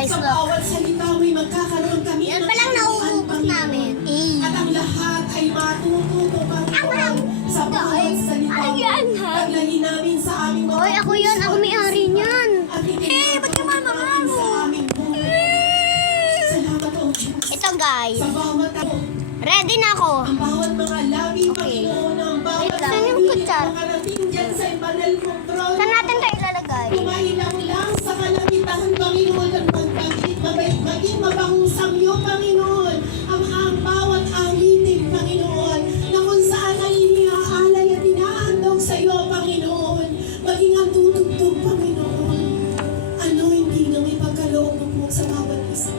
guys, Sa look. bawat salita mo'y magkakaroon kami Yan ng palang kaluhan, nauubos namin. Panginoon. At ang lahat ay matututo, Panginoon. Sa bawat salita Ano yan, ha? paglahin namin sa aming mga Hoy, ako yan. Ako may-ari niyan. At Eh, ba't ka mamangaro? sa aming buhay. Salamat, O Diyos. Ito guys. Sa bawat ako, Ready na ako. ang bawat mga labi, Okay. Panginoon, ang bawat Wait lang, yung pag-ibig kutsara. na makarating dyan sa banal mong trono. Saan natin ito ilalagay? Kumailang lang sa kalamitan, Panginoon, at maging mabangong samyo, Panginoon, ang bawat awitin, Panginoon, na kung saan ay iniaalay at inaandog sa iyo, Panginoon, maging ang tutugtog, Panginoon. Ano hindi na may pagkaloob mo sa bawat isa?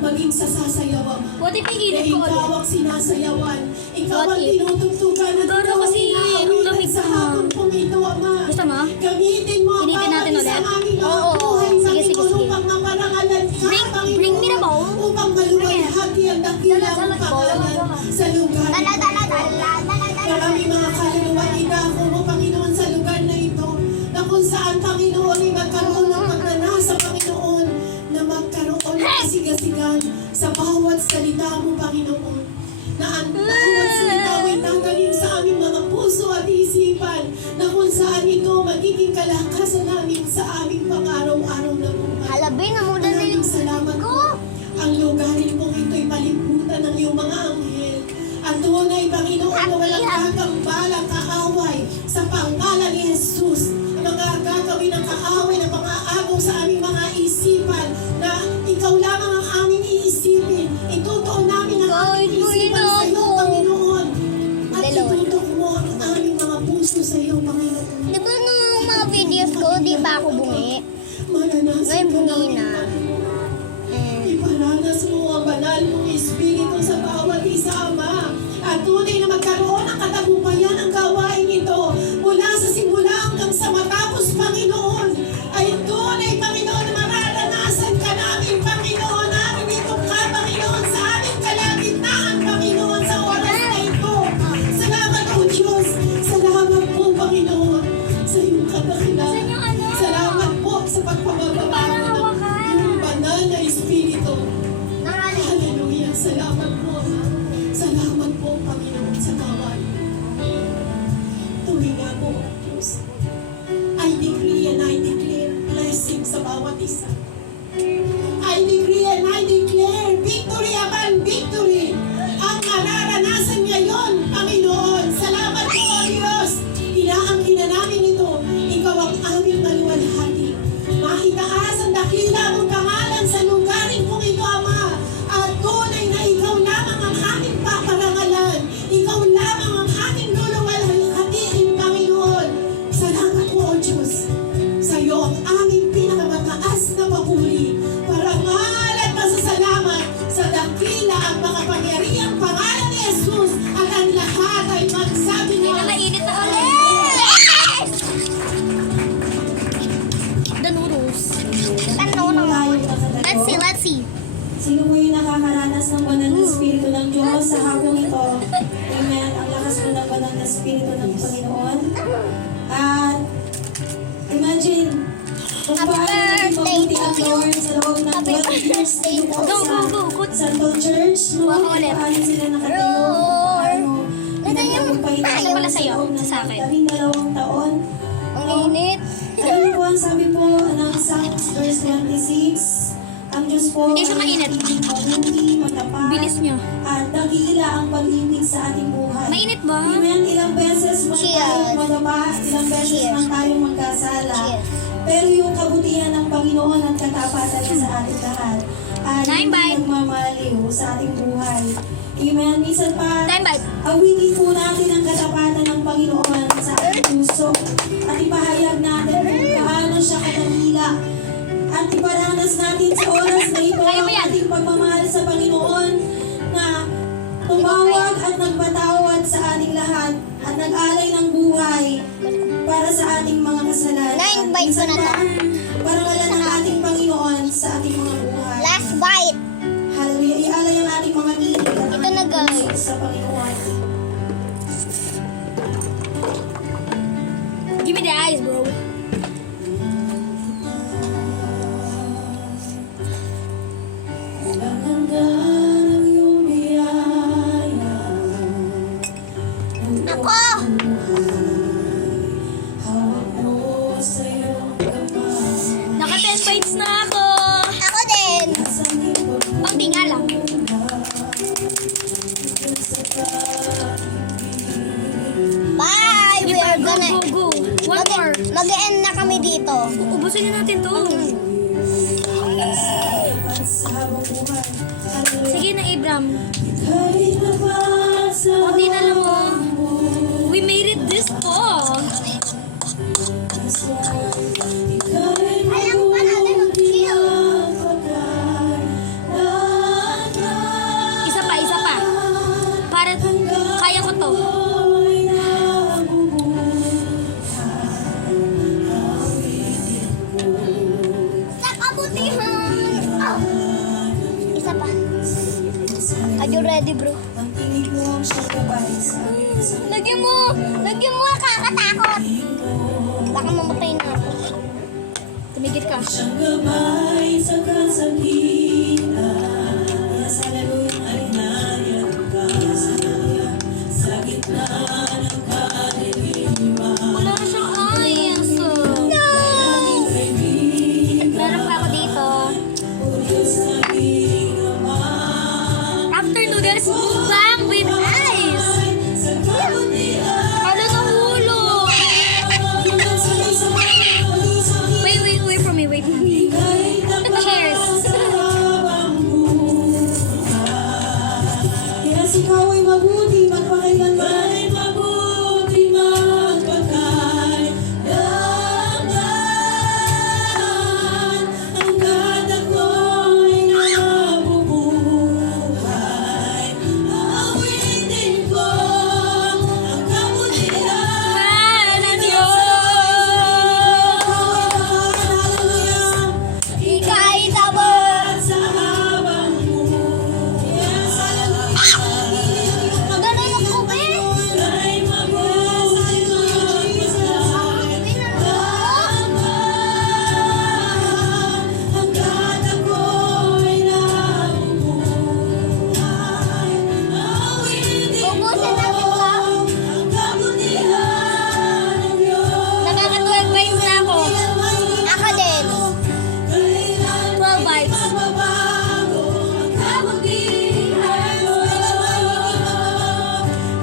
Maging sa sasayawan mo. What if Na iinit ko ikaw ulit? ang sinasayawan. Ikaw What ang if? tinutugtugan at Pero ikaw ang kasi inaawitan lamig sa na. hapon kong ito, Ama. Gusto mo? Gamitin mo ang Initin bawat natin isang ulit? aming mga Oo, buhay, sige, Panginoon, sige, sige. upang maparangalan ka, Panginoon, Bring me the bowl. upang maluwalhati ang dakila mong pangalan sa lugar Dala, ito, dala, Panginoon. dala, dala, dala. Maraming mga kaluluwa inako mo, Panginoon, sa lugar na ito, na kung saan, Panginoon, ay magkaroon ng pagnanasa, Panginoon, na magkaroon ng kasigasigan sa bawat salita mo, Panginoon, na ang bawat salita mo ay tanggalin sa aming mga puso at isipan, na kung saan ito magiging kalakasan namin sa aming pang-araw-araw na buhay. Halabi na muna na Maraming yung salamat ko. po. Ang lugarin pong ito'y palibutan ng iyong mga anghel. At tunay, Panginoon, na walang kagambalang kaaway sa pangalan ni Jesus. Mga gagawin ng kaaway ng mga agaw sa aming mga isipan na ikaw lamang ang aming iisipin. Itutuon namin ang aming isipan sa iyo, Panginoon. At itutok mo ang aming mga puso sa iyo, Panginoon. Di ba nung mga videos ko, di ba ako bungi? Maranasan Ngayon ka bungi namin, na. Iparanas mo ang banal mong Espiritu sa bawat isa, Ama. At tunay na magkaroon ng katagumpayan ang gawain ito mula sa simula hanggang sa matapos, Panginoon. Ay tunay, Panginoon, na mararanasan ka namin, Panginoon. Naririto ka, Panginoon, sa aming kalagitnaan, Panginoon, sa oras na ito. Salamat, O Diyos. Salamat po, Panginoon, sa iyong kadakilaan. Salamat po sa pagpapababa mo ng iyong banal na Espiritu. Hallelujah. Salamat po, Ama. Salamat po, Panginoon, sa gawain. Tuloy nga po, O Diyos. I decree and I declare blessing sa bawat isa. I decree and I declare victory upon victory. Ang mararanasan ngayon, Panginoon. Salamat po, O Diyos. Inaangkin na namin ito. Ikaw ang aming maluwalhati. Mahitaas ang dakila mong pangalan sa lugarin kong ito, Ama. At tunay na ikaw lamang ang aming paparangalan. Ikaw lamang ang aming luluwalhatiin, Panginoon. Salamat po, O Diyos. Sa iyo ang aming pinakamataas na papuri. Parangal at pasasalamat sa dakila at makapangyarihang pangalan ni Jesus. At ang lahat ay magsabi Hindi mo. na mainit na ulit. The noodles. Ano naman? Let's see. Sino po yung nakakaranas ng banal na Espiritu ng Diyos sa hapong ito? Amen. Ang lakas po ng banal na Espiritu ng Panginoon. At imagine, kung Happy paano naging birthday mabuti ang to you. Lord sa loob ng Happy 12 years birthday dito Go, sa go, go. Santo Church, no? Ako ulit. Paano sila nakatayo? Roar. Paano Ito yung- pinagtagumpayan Ah, nila yung pala sa sa'yo, loob ng sa akin. 12 taon? Ang init. Alam niyo po, ang sabi po ng Psalms verse 26, ang Diyos po Hindi siya mainit. mabuti, matapat, Bilis niyo. at dakila ang pag-ibig sa ating buhay. Mainit ba? Amen. Ilang beses man Cheers. tayong magaba, ilang beses Cheers. man tayong magkasala. Cheers. Pero yung kabutihan ng Panginoon at katapatan niya sa ating lahat ay Time hindi bite. nagmamaliw sa ating buhay. Amen. Minsan pa, Time bite. awitin po natin ang katapatan ng Panginoon sa ating puso at ipahayag natin kung gaano siya kadakila at iparanas natin sa oras na ito Kaya mo ang yan. ating pagmamahal sa Panginoon na tumawag at nagpatawad sa ating lahat at nag-alay ng buhay para sa ating mga kasalanan. Nine bites Minsan pa na pa, parangalan ng ating Panginoon sa ating mga buhay. Last bite. Hallelujah. Ialay ang ating mga tinig at Ito na, ating guys. puso sa Panginoon. Give me the eyes, bro. Tapusin na natin to. Sa habang buhay. Hallelujah. Sige na, Abram. Kahit na ba sa Kunti na lang mo. We made it this far. Alam pa natin mag-chill. Isa pa, isa pa. Para kaya ko to. Sa kabutihan. Oh. Isa pa. Are you ready, bro? Ang tinig mo ang siyang gabay sa Lagyan mo! Lagyan mo! Nakakatakot! Baka mamatay na ako. Tumigil ka. siyang gabay sa kasakitan. Yes, hallelujah, hallelujah, hallelujah. Sa gitna ng kadiliman. Wala na siyang ayos. No! Meron pa ako dito. After noodles, mukbang with ice. Ano na hulog? Wait for me, wait for me. Cheers. Yes, ikaw ay mabuti, magpakailanman. Mabuti, magpakailanman. Hanggat ako'y nabubuhay. Awitin ko ang kabutihan ng Diyos. Ika'y tabot! Sa habang buhay. Yes, hallelujah. Ganun ako, be! Ay mabuti, hanggat ako'y nabubuhay. Awitin Ubusin natin to. ang kabutihan ng Diyos. Nakaka-12 bites na ako. Ako din. 12 bites. Magbabago ang kabutihan mo.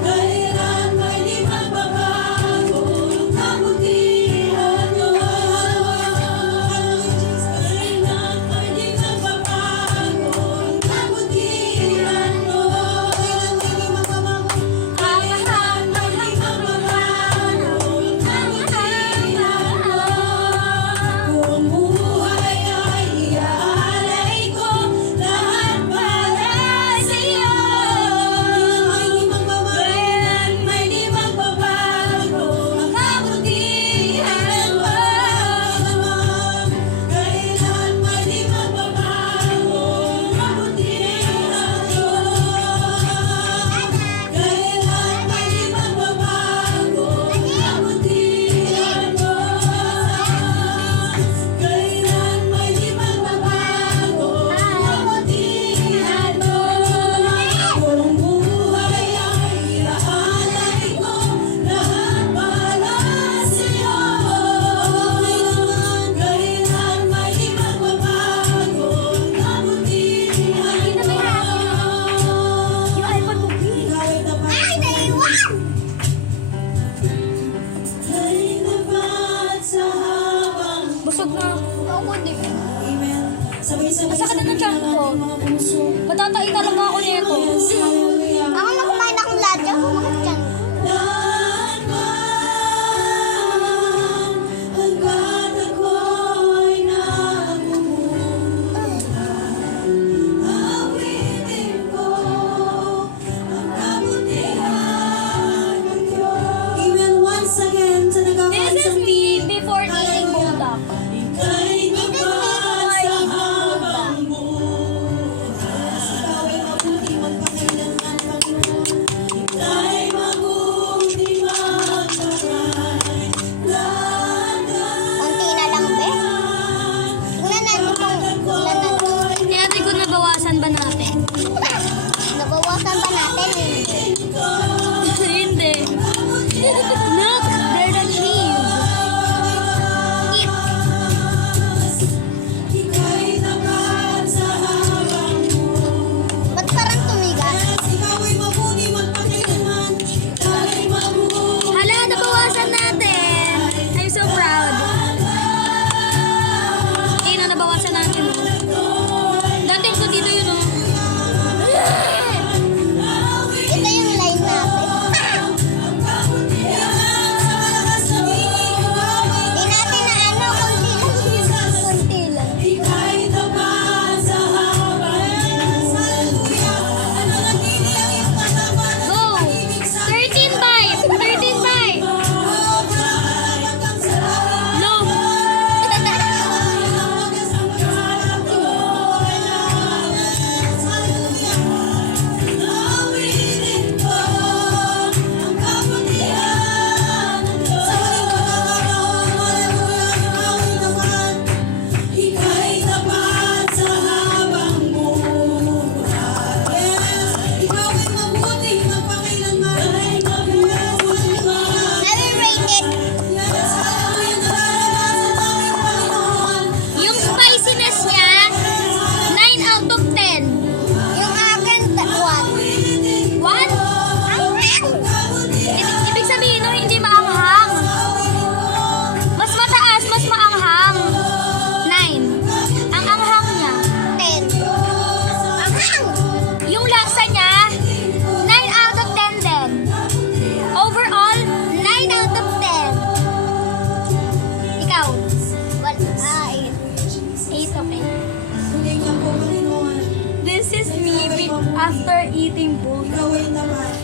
Kailan may di magbabago ang kabutihan mo. Kailan may di magbabago ang kabutihan mo. Kailan may di magbabago ang kabutihan mo. Kung buhay ay iaalay ko, lahat para sa'yo. Kailan may di magbabago ang kabutihan mo. Kailan may di magbabago ang kabutihan mo. Kailan may di magbabago ang kabutihan mo. Kailan may di magbabago ang kabutihan mo. Kung buhay ay iaalay ko, lahat para sa'yo. Kailan may di magbabago ang kabutihan mo. Yung iPod mo, please. Ikaw ay tapat. Ay, naiwan! Ay tapat sa habang Busog na. Ako din. Amen. Sabay-sabay Masakit na ng tiyan ko. ating mga puso. Patatai talaga ako nito. Yes, hallelujah. Ako na kumain akong lahat dyan. Kumakit dyan. Lahat man, hanggat ako'y nabubuhay. Awitin ko ang kabutihan ng Diyos. Amen. Once again, sa nagkakaroon This is me before eating bulldog. Ika'y tapat sa habang buhay. Ikaw ay mabuti, magpakailanman. after eating po. Ikaw ay tapat.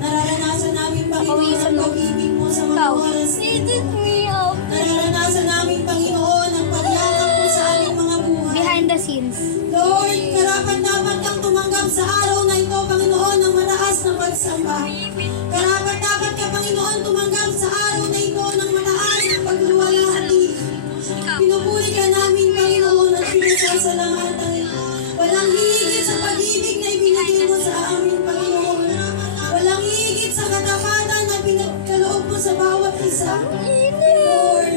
Nararanasan namin, Panginoon, ang pag-ibig mo sa mga Ikaw. oras na ito. me up. Nararanasan namin, Panginoon, ang pagyakap mo sa aming mga buhay. Behind the scenes. Lord, karapat-dapat kang tumanggap sa araw na ito, Panginoon, ng mataas na pagsamba. Karapat-dapat ka, Panginoon, tumanggap sa araw na ito ng mataas na pagluwalhati. Pinupuri ka namin, Panginoon, at pinasasalamatan. Walang higit sa pag-ibig na ibinigay mo sa amin, Panginoon. Walang higit sa katapatan na pinagkaloob mo sa bawat isa. Lord,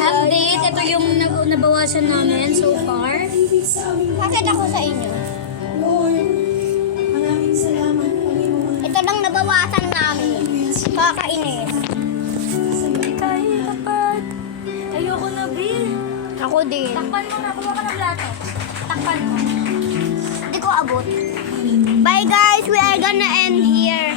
Update, ito yung nabawasan namin so far. pag-ibig sa amin. Bakit ako sa inyo? Lord, maraming salamat, Panginoon. Ito lang nabawasan namin. Kakainis. Tayo tapat. Ayoko na, Bill. Ako din. Takpan mo na, kuha ka ng plato. Takpan mo. Hindi ko abot. Bye guys, we are gonna end here.